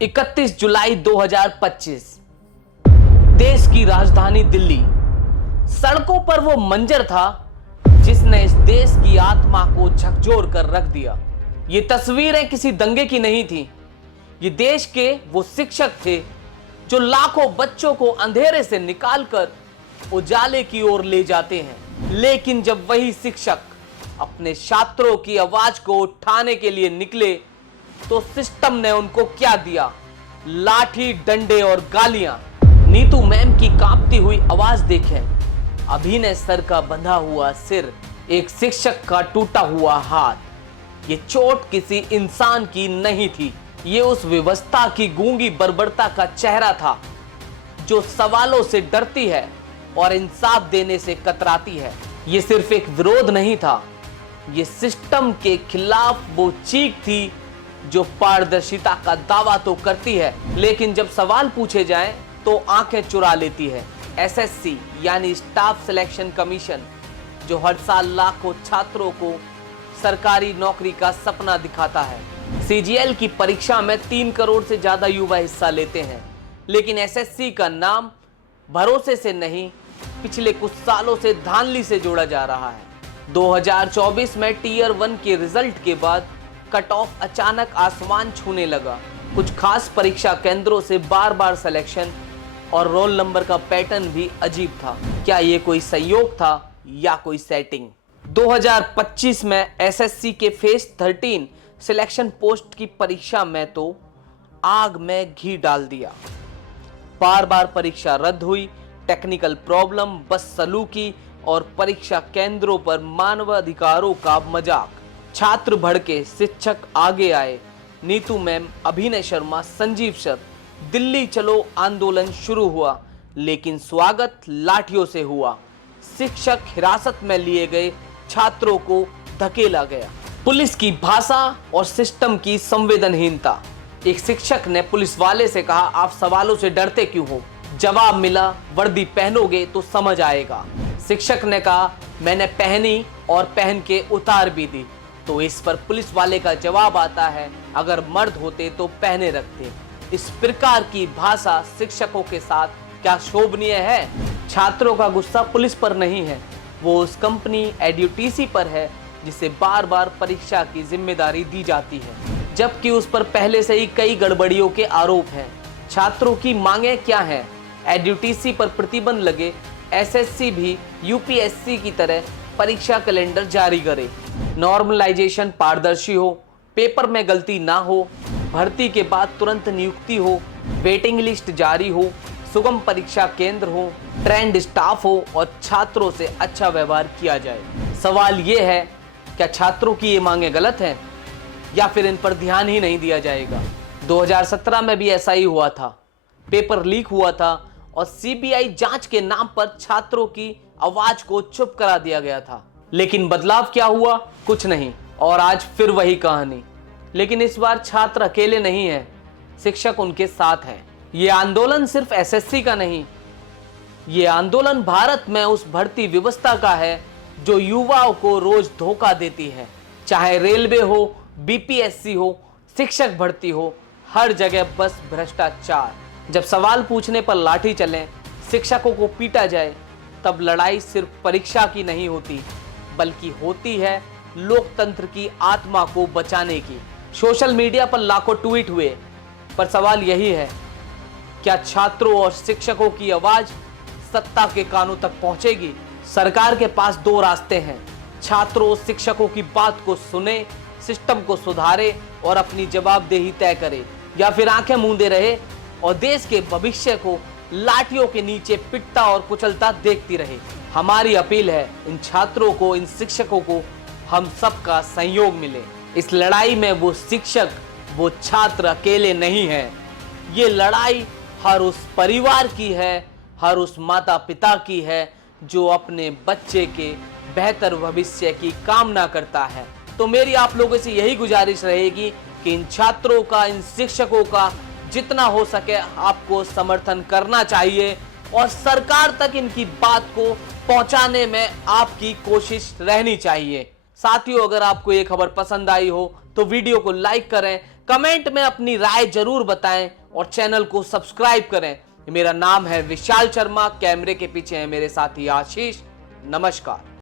31 जुलाई 2025 देश की राजधानी दिल्ली। सड़कों पर वो मंजर था जिसने इस देश की आत्मा को झकझोर कर रख दिया। ये तस्वीरें किसी दंगे की नहीं थी। ये देश के वो शिक्षक थे जो लाखों बच्चों को अंधेरे से निकालकर उजाले की ओर ले जाते हैं। लेकिन जब वही शिक्षक अपने छात्रों की आवाज को उठाने के लिए निकले तो सिस्टम ने उनको क्या दिया? लाठी, डंडे और गालियां। नीतू मैम की कांपती हुई आवाज देखें, अभिनय सर का बंधा हुआ सिर, एक शिक्षक का टूटा हुआ हाथ। ये चोट किसी इंसान की नहीं थी, ये उस व्यवस्था की गूंगी बर्बरता का चेहरा था जो सवालों से डरती है और इंसाफ देने से कतराती है। ये सिर्फ एक विरोध नहीं था, ये सिस्टम के खिलाफ वो चीख थी जो पारदर्शिता का दावा तो करती है लेकिन जब सवाल पूछे जाएं तो आंखें चुरा लेती है। एसएससी यानी स्टाफ सिलेक्शन कमीशन, जो हर साल लाखों छात्रों को सरकारी नौकरी का सपना दिखाता है। सीजीएल की परीक्षा में 3 करोड़ से ज्यादा युवा हिस्सा लेते हैं, लेकिन एसएससी का नाम भरोसे से नहीं, पिछले कुछ सालों से धांधली से जोड़ा जा रहा है। 2024 में टीयर 1 के रिजल्ट के बाद कट ऑफ अचानक आसमान छूने लगा। कुछ खास परीक्षा केंद्रों से बार बार सिलेक्शन और रोल नंबर का पैटर्न भी अजीब था। क्या ये कोई संयोग था या कोई सेटिंग? 2025 में एसएससी के फेज 13 सिलेक्शन पोस्ट की परीक्षा में तो आग में घी डाल दिया। बार बार परीक्षा रद्द हुई, टेक्निकल प्रॉब्लम, बस सलूकी और परीक्षा केंद्रों पर मानवाधिकारों का मजाक। छात्र भड़के, शिक्षक आगे आए। नीतू मैम, अभिनय शर्मा, संजीव सर, दिल्ली चलो आंदोलन शुरू हुआ, लेकिन स्वागत लाठियों से हुआ। शिक्षक हिरासत में लिए गए, छात्रों को धकेला गया। पुलिस की भाषा और सिस्टम की संवेदनहीनता। एक शिक्षक ने पुलिस वाले से कहा, आप सवालों से डरते क्यों हो? जवाब मिला, वर्दी पहनोगे तो समझ आएगा। शिक्षक ने कहा, मैंने पहनी और पहन के उतार भी दी। तो इस पर पुलिस वाले का जवाब आता है, अगर मर्द होते तो पहने रखते। इस प्रकार की भाषा शिक्षकों के साथ क्या शोभनीय है? छात्रों का गुस्सा पुलिस पर नहीं है, वो उस कंपनी एडयूटीसी पर है जिसे बार बार परीक्षा की जिम्मेदारी दी जाती है, जबकि उस पर पहले से ही कई गड़बड़ियों के आरोप हैं। छात्रों की मांगे क्या हैं? एडयूटीसी पर प्रतिबंध लगे, एसएससी भी यूपीएससी की तरह परीक्षा कैलेंडर जारी करे, नॉर्मलाइजेशन पारदर्शी हो, पेपर में गलती ना हो, भर्ती के बाद तुरंत नियुक्ति हो, वेटिंग लिस्ट जारी हो, सुगम परीक्षा केंद्र हो, ट्रेंड स्टाफ हो और छात्रों से अच्छा व्यवहार किया जाए। सवाल ये है, क्या छात्रों की ये मांगे गलत हैं या फिर इन पर ध्यान ही नहीं दिया जाएगा? 2017 में भी ऐसा ही हुआ था, पेपर लीक हुआ था और सीबीआई जांच के नाम पर छात्रों की आवाज को चुप करा दिया गया था। लेकिन बदलाव क्या हुआ? कुछ नहीं, और आज फिर वही कहानी। लेकिन इस बार छात्र अकेले नहीं हैं, शिक्षक उनके साथ हैं। ये आंदोलन सिर्फ एसएससी का नहीं, ये आंदोलन भारत में उस भर्ती व्यवस्था का है जो युवाओं को रोज धोखा देती है। चाहे रेलवे हो, बीपीएससी हो, शिक्षक भर्ती हो, हर जगह बस भ्रष्टाचार। जब सवाल पूछने पर लाठी चले, शिक्षकों को पीटा जाए, तब लड़ाई सिर्फ परीक्षा की नहीं होती, बल्कि होती है लोकतंत्र की आत्मा को बचाने की। सोशल मीडिया पर लाखों ट्वीट हुए, पर सवाल यही है, क्या छात्रों और शिक्षकों की आवाज सत्ता के कानों तक पहुंचेगी? सरकार के पास 2 रास्ते हैं, छात्रों और शिक्षकों की बात को सुने, सिस्टम को सुधारे और अपनी जवाबदेही तय करे, या फिर आंखें मूंदे रहे और देश के भविष्य को लाठियों के नीचे पिटता और कुचलता देखती रहे। हमारी अपील है, इन छात्रों को, इन शिक्षकों को हम सबका सहयोग मिले। इस लड़ाई में वो शिक्षक, वो छात्र अकेले नहीं है। ये लड़ाई हर उस परिवार की है, हर उस माता पिता की है जो अपने बच्चे के बेहतर भविष्य की कामना करता है। तो मेरी आप लोगों से यही गुजारिश रहेगी कि इन छात्रों का, इन शिक्षकों का जितना हो सके आपको समर्थन करना चाहिए और सरकार तक इनकी बात को पहुंचाने में आपकी कोशिश रहनी चाहिए। साथियों, अगर आपको ये खबर पसंद आई हो तो वीडियो को लाइक करें, कमेंट में अपनी राय जरूर बताएं और चैनल को सब्सक्राइब करें। मेरा नाम है विशाल शर्मा, कैमरे के पीछे है मेरे साथी आशीष। नमस्कार।